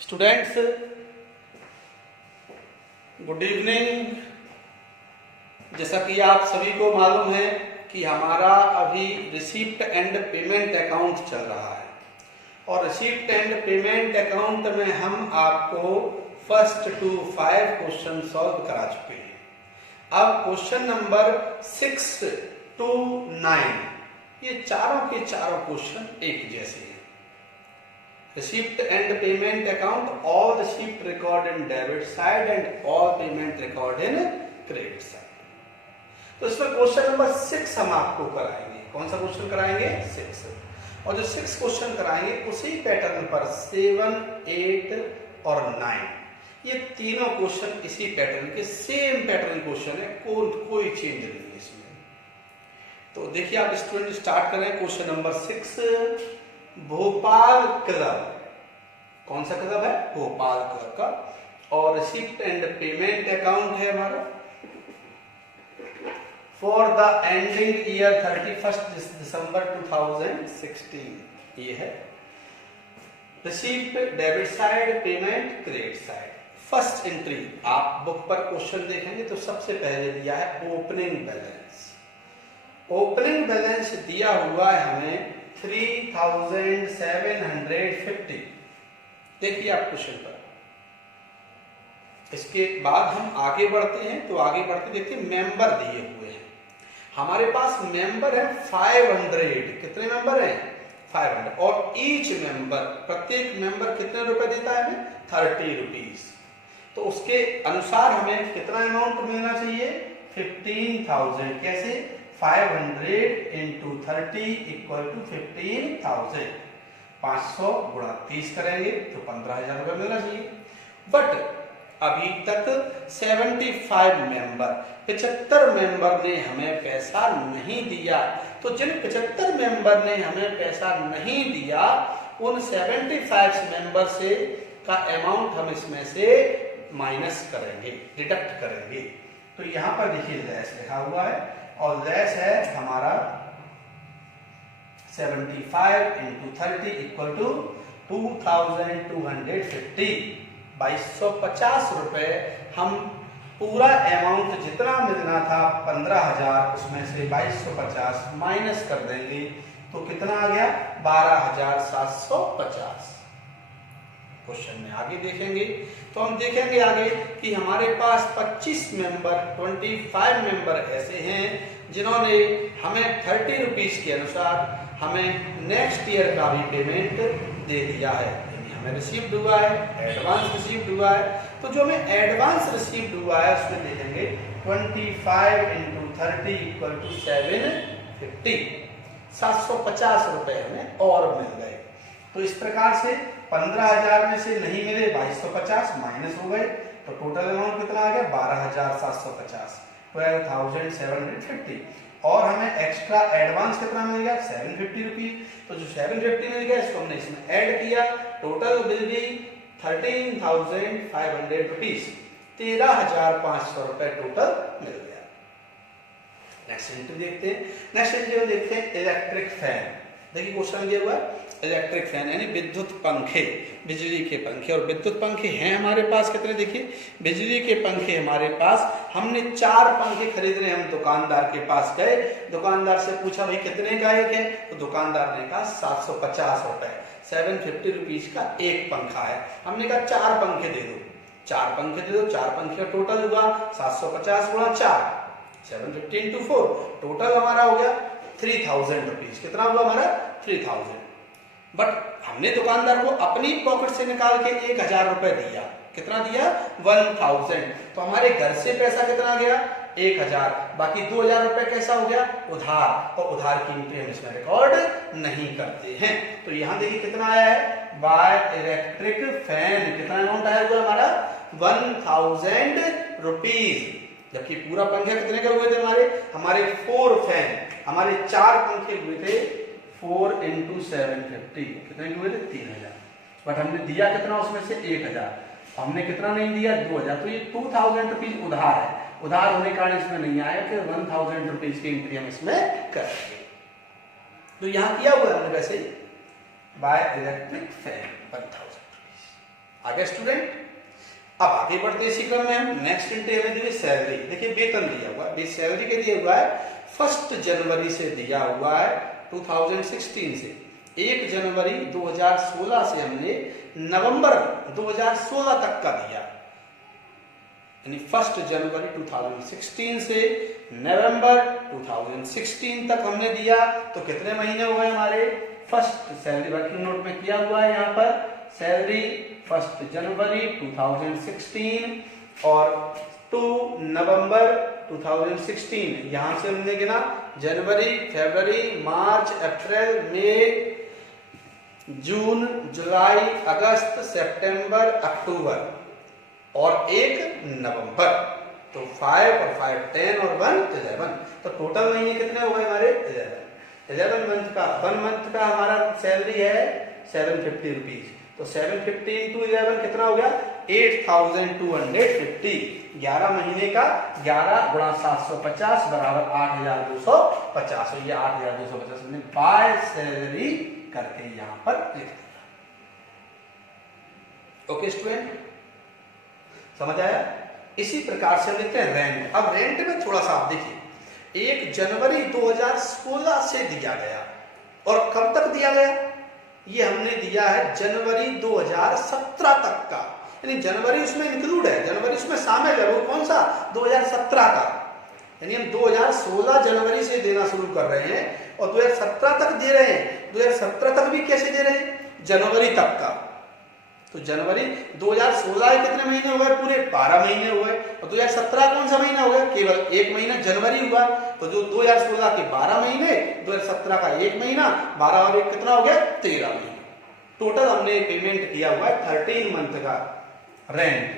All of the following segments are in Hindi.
Students, good evening. जैसा कि आप सभी को मालूम है कि हमारा अभी रिसीप्ट एंड पेमेंट अकाउंट चल रहा है और रिसीप्ट एंड पेमेंट अकाउंट में हम आपको फर्स्ट टू 5 क्वेश्चन सॉल्व करा चुके हैं। अब क्वेश्चन नंबर 6 to 9 ये चारों के चारों क्वेश्चन एक जैसे हैं। Receipt and payment account, all receipt record in debit side and all payment record in credit side। तो इसमें क्वेश्चन नंबर 6 हम आपको कराएंगे। कौन सा क्वेश्चन कराएंगे? 6। और जो 6 क्वेश्चन कराएंगे उसी पैटर्न पर 7, 8 और 9 ये तीनों क्वेश्चन इसी पैटर्न के सेम पैटर्न क्वेश्चन है, कोई चेंज नहीं है इसमें। तो देखिए आप स्टूडेंट स्टार्ट करें। Question number 6, Bhopal club. कौन सा क्लब है? भोपाल क्लब का। और रिसीप्ट एंड पेमेंट अकाउंट है हमारा फॉर द एंडिंग ईयर 31 दिसंबर 2016। ये है receipt debit side, payment credit side. First entry आप बुक पर क्वेश्चन देखेंगे तो सबसे पहले दिया है ओपनिंग बैलेंस। ओपनिंग बैलेंस दिया हुआ है हमें 3750। देखिए आप क्वेश्चन पर। इसके बाद हम आगे बढ़ते हैं तो आगे बढ़ते देखिए मेंबर दिए हुए हैं। हमारे पास मेंबर है 500। कितने मेंबर हैं? 500। और ईच मेंबर, प्रत्येक मेंबर कितने रुपए देता है हमें? 30 रुपीज। तो उसके अनुसार हमें कितना अमाउंट मिलना चाहिए? 15,000। कैसे? 500 into 30 इक्वल टू 15,000। 500 गुणा 30 करेंगे तो 15,000 रुपए मिलना चाहिए। बट अभी तक 75 मेंबर, 75 मेंबर ने हमें पैसा नहीं दिया। तो जिन 75 मेंबर ने हमें पैसा नहीं दिया उन 75 मेंबर से का अमाउंट हम इसमें से माइनस करेंगे, डिडक्ट करेंगे। तो यहां पर देखिए लेस लिखा हुआ है और लेस है हमारा 75 into 30 इक्वल टू 2250। 2250 रुपए हम पूरा अमाउंट जितना मिलना था 15,000 उसमें से 2250 माइनस कर देंगे तो कितना आ गया? 12,750। क्वेश्चन में आगे देखेंगे तो हम देखेंगे आगे कि हमारे पास 25 मेंबर, 25 मेंबर ऐसे हैं जिन्होंने हमें 30 रुपीज के अनुसार हमें नेक्स्ट ईयर का भी पेमेंट दे दिया है। हमें रिसीव्ड हुआ है, एडवांस रिसीव्ड हुआ है। तो जो हमें एडवांस रिसीव्ड हुआ है उसमें देखेंगे 25 into 30 इक्वल टू 750। 750 रुपए हमें और मिल गए। तो इस प्रकार से 15,000 में से नहीं मिले 2250 माइनस हो गए तो टोटल अमाउंट कितना आ गया? 12,750, 12,750। और हमें एक्स्ट्रा एडवांस कितना मिल गया? 750 रुपीज। तो जो 750 मिल गया इसको हमने इसमें ऐड किया। टोटल बिल भी 13,500 रुपीज, 13,500 रुपए टोटल मिल गया। नेक्स्ट एंट्री देखते हैं। नेक्स्ट एंट्री में देखते हैं इलेक्ट्रिक फैन। देखिए क्वेश्चन दिया हुआ है इलेक्ट्रिक फैन यानी विद्युत पंखे, बिजली के पंखे। और विद्युत पंखे हैं हमारे पास कितने? देखिए बिजली के पंखे हमारे पास, हमने 4 पंखे खरीदने। हम दुकानदार के पास गए, दुकानदार से पूछा भाई कितने का एक है? तो दुकानदार ने कहा 750 रुपए। 750 रुपीज का एक पंखा है। हमने कहा 4 पंखे दे दो। 4 पंखे दे दो। 4 पंखे का टोटल हुआ 750 गुणा 4, 750 into 4। टोटल हमारा हो गया 3,000 रुपीज। कितना हुआ हमारा? 3,000। बट हमने दुकानदार को अपनी पॉकेट से निकाल के 1,000 रुपए दिया। कितना दिया? 1,000। तो हमारे घर से पैसा कितना गया? 1,000। बाकी 2,000 रुपए कैसा हो गया? उधार। और उधार की एंट्री हम इसमें रिकॉर्ड नहीं करते हैं। तो यहां देखिए कितना आया है? बाय इलेक्ट्रिक फैन कितना अमाउंट आया हुआ हमारा? 1,000 रुपीज। जबकि पूरा पंखे कितने के हुए थे हमारे 4 फैन, हमारे 4 पंखे हुए थे 4 into 750। कितने के हुए थे? 3,000। बट हमने दिया कितना उसमें से? 1,000। हमने कितना नहीं दिया? 2,000। तो ये 2,000 रुपीज उधार है। उधार होने के कारण इसमें नहीं आया कि 1,000 रुपीज की एंट्री हम इसमें करेंगे। तो यहां किया हुआ हमने वैसे ही बाय इलेक्ट्रिक फैन 1,000 रुपीज। आगे स्टूडेंट, अब आगे बढ़ते इसी क्रम में हम नेक्स्ट एंट्री हमें दी सैलरी। देखिए वेतन दिया हुआ है, सैलरी के दिया हुआ है 1 जनवरी से दिया हुआ है 2016 से। 1 जनवरी 2016 से हमने नवंबर 2016 तक का दिया, यानी 1 जनवरी 2016 से नवंबर 2016 तक हमने दिया। तो कितने महीने हो गए हमारे? फर्स्ट सैलरी वर्किंग नोट में किया हुआ है यहाँ पर सैलरी 1 जनवरी 2016 और 2 नवंबर 2016। यहां से हमने गिना जनवरी, फरवरी, मार्च, अप्रैल, मई, जून, जुलाई, अगस्त, सितंबर, अक्टूबर और 1 नवंबर। तो 5 और 5 10 और 1 11। तो टोटल महीने कितने हो गए हमारे? 11 मंथ का। 1 मंथ का हमारा सैलरी है 750 रुपीज। तो 750 into 11 कितना हो गया? 8250। 11 महीने का 11 गुणा 750 बराबर 8250। ये 8250 हमने बाय सैलरी करके यहां पर लिख दिया। ओके स्टूडेंट, समझ आया? इसी प्रकार से हम लिखते हैं रेंट। अब रेंट में थोड़ा सा आप देखिए, 1 जनवरी 2016 से दिया गया और कब तक दिया गया? ये हमने दिया है जनवरी 2017 तक का, यानी जनवरी उसमें इंक्लूड है, जनवरी उसमें शामिल है। वो कौन सा? 2017 का। यानी हम 2016 जनवरी से देना शुरू कर रहे हैं और 2017 तक दे रहे हैं। 2017 तक भी कैसे दे रहे हैं? जनवरी तक का। तो जनवरी 2016 के कितने महीने हो गए? पूरे 12 महीने हो गए। और 2017 कौन सा महीना हो गया? केवल 1 महीना जनवरी हुआ। तो जो 2016 के 12 महीने, 2017 का 1 महीना, 12 और 1 कितना हो गया? 13 महीने। टोटल हमने पेमेंट किया हुआ है 13 मंथ का रेंट,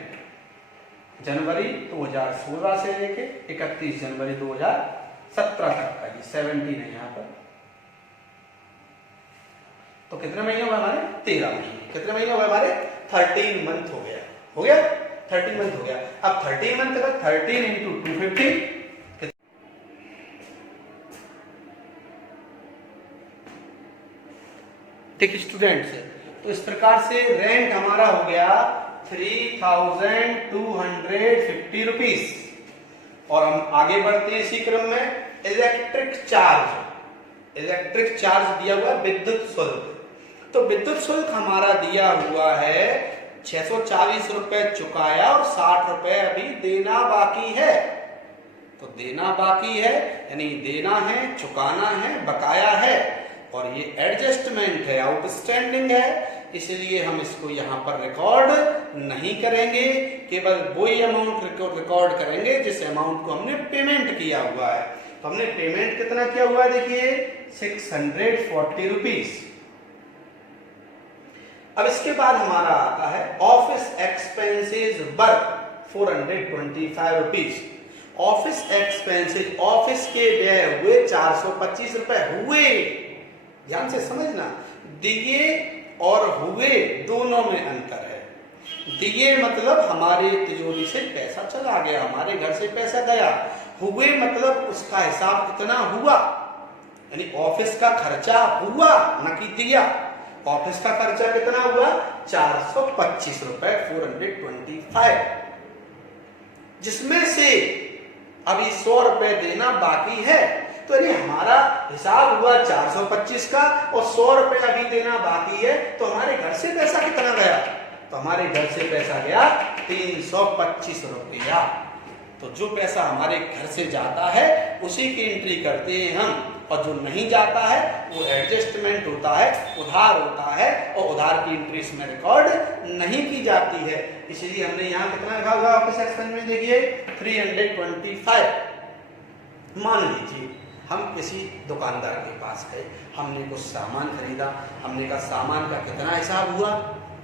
जनवरी 2016 से लेके 31 जनवरी 2017 तक का। ये 17 है यहाँ पर। तो कितने महीने हुए हमारे? 13 महीने। कितने महीने हुए हमारे? 13 मंथ हो गया। हो गया 13 मंथ हो गया। अब 13 मंथ का 13 इंटू 250। देखिए स्टूडेंट्स, तो इस प्रकार से रेंट हमारा हो गया 3250 रुपीज। और हम आगे बढ़ते हैं इसी क्रम में। इलेक्ट्रिक चार्ज दिया हुआ विद्युत शुल्क। तो विद्युत शुल्क हमारा दिया हुआ है 640 रुपए चुकाया और 60 रुपए अभी देना बाकी है। तो देना बाकी है यानी देना है, चुकाना है, बकाया है। और ये एडजस्टमेंट है, आउटस्टैंडिंग है, इसलिए हम इसको यहाँ पर रिकॉर्ड नहीं करेंगे। केवल वही अमाउंट रिकॉर्ड करेंगे जिस अमाउंट को हमने पेमेंट किया हुआ है। तो हमने पेमेंट कितना किया हुआ है? देखिए 640 रुपीज। अब इसके बाद हमारा आता है office expenses work 425 rupees. Office expenses, office के व्यय हुए 425 रुपए हुए। ध्यान से समझना, दिए और हुए दोनों में अंतर है। दिए मतलब हमारे तिजोरी से पैसा चला गया, हमारे घर से पैसा गया। हुए मतलब उसका हिसाब कितना हुआ, यानी ऑफिस का खर्चा हुआ न कि दिया। ऑफिस का खर्चा कितना हुआ? 425 रुपए 425, जिसमें से अभी 100 रुपए देना बाकी है। तो यानी हमारा हिसाब हुआ 425 का और 100 रुपए अभी देना बाकी है। तो हमारे घर से पैसा कितना गया? तो हमारे घर से पैसा गया 325 रुपया। तो जो पैसा हमारे घर से जाता है उसी की एंट्री करते हैं हम, और जो नहीं जाता है वो एडजस्टमेंट होता है, उधार होता है, और उधार की एंट्री इसमें रिकॉर्ड नहीं की जाती है। इसलिए हमने यहाँ कितना लिखा हुआ ऑफिस एक्सपेंस में? देखिए 325। मान लीजिए हम किसी दुकानदार के पास गए, हमने कुछ सामान खरीदा, हमने कहा सामान का कितना हिसाब हुआ?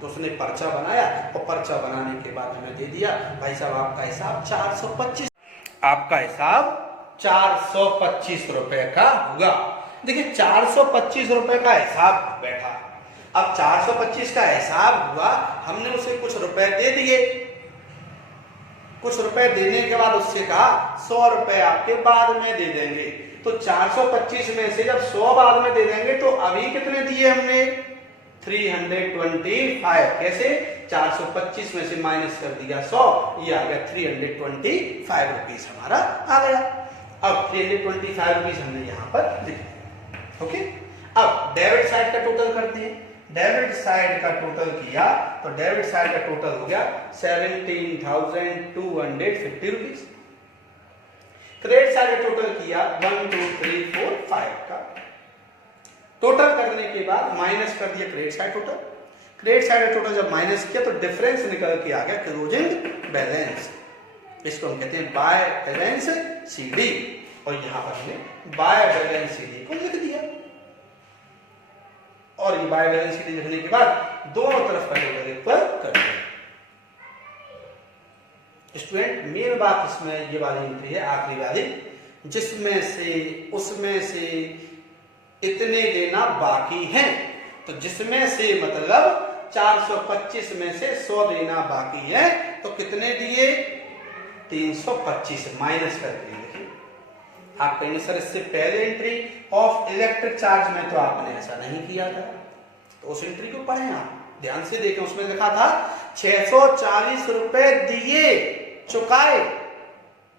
तो उसने पर्चा बनाया और पर्चा बनाने के बाद हमें दे दिया, भाई साहब आपका हिसाब 425, आपका हिसाब 425 रुपए का हुआ। देखिए 425 रुपए का हिसाब बैठा। अब 425 का हिसाब हुआ, हमने उसे कुछ रुपए दे दिए। कुछ रुपए देने के बाद उससे कहा 100 रुपए आपके बाद में दे देंगे। तो 425 में से जब 100 बाद में दे देंगे तो अभी कितने दिए हमने? 325। कैसे? 425 में से माइनस कर दिया 100, ये आ गया 325 रुपीज हमारा आ गया। अब 325 रुपीज हमने यहाँ पर लिख दिया। ओके, अब डेबिट साइड का टोटल करते हैं। डेबिट साइड का टोटल किया तो डेबिट साइड का टोटल हो गया 17,250 रुपीज। क्रेडिट साइड का टोटल किया 1 2 3 4 5 का। टोटल करने के बाद माइनस कर दिया credit side total. Credit side का टोटल जब माइनस किया तो डिफरेंस निकल के आ गया क्लोजिंग बैलेंस। इसको हम कहते हैं बाय बैलेंस सीडी, और यहां पर हमने बाय बैलेंस सीडी को लिख दिया। और ये बाय बैलेंस सीडी लिखने के बाद दोनों तरफ का टोटल इक्वल कर दिया। स्टूडेंट मेन बात इसमें ये वाली एंट्री है, आखिरी वाली, जिसमें से उसमें से इतने देना बाकी है। तो जिसमें से मतलब 425 में से 100 देना बाकी है, तो कितने दिए? 325 माइनस करके देखिए। आप कहेंगे सर इससे पहले एंट्री ऑफ इलेक्ट्रिक चार्ज में तो आपने ऐसा नहीं किया था, तो उस एंट्री को पढ़ें, आप ध्यान से देखें। उसमें लिखा था 640 रुपए दिए चुकाए,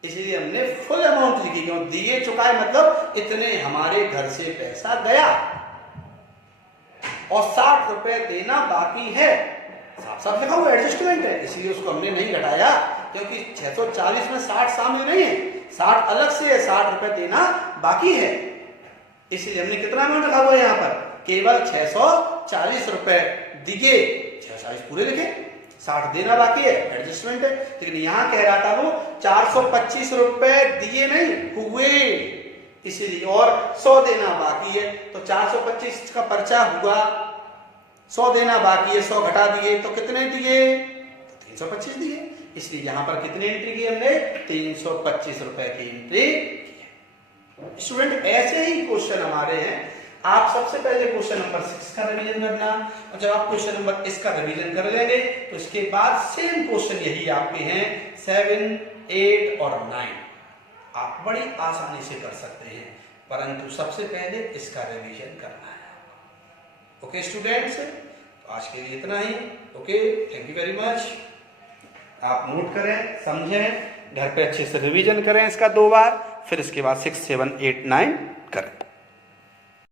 इसलिए हमने फुल अमाउंट लिखी। क्यों? दिए चुकाए मतलब इतने हमारे घर से पैसा गया, और 60 रुपए देना बाकी है। साफ साफ लिखा हुआ एडजस्टमेंट है, इसलिए उसको हमने नहीं घटाया, क्योंकि 640 में 60 शामिल नहीं है, 60 अलग से है, 60 रुपए देना बाकी है। इसलिए हमने कितना अमाउंट रखा हुआ है यहाँ पर? केवल 640 रुपए दिए, 640 पूरे लिखे, 60 देना बाकी है, एडजस्टमेंट है। लेकिन यहां कह रहा था वो 425 रुपए दिए नहीं हुए, इसीलिए, और 100 देना बाकी है। तो 425 का पर्चा हुआ, 100 देना बाकी है, 100 घटा दिए तो कितने दिए? तो 325 दिए। इसलिए यहां पर कितनी एंट्री की हमने? 325 रुपए की एंट्री की। स्टूडेंट ऐसे ही क्वेश्चन हमारे हैं। आप सबसे पहले क्वेश्चन नंबर 6 का रिवीजन करना, और जब आप क्वेश्चन नंबर इसका रिवीजन कर लेंगे तो इसके बाद सेम क्वेश्चन यही आपके हैं 7, 8 और 9। आप बड़ी आसानी से कर सकते हैं, परंतु सबसे पहले इसका रिवीजन करना है। ओके स्टूडेंट्स, तो आज के लिए इतना ही। Okay, thank you very much. आप नोट करें, समझें, घर पे अच्छे से रिवीजन करें इसका 2 बार, फिर इसके बाद 6, 7, 8, 9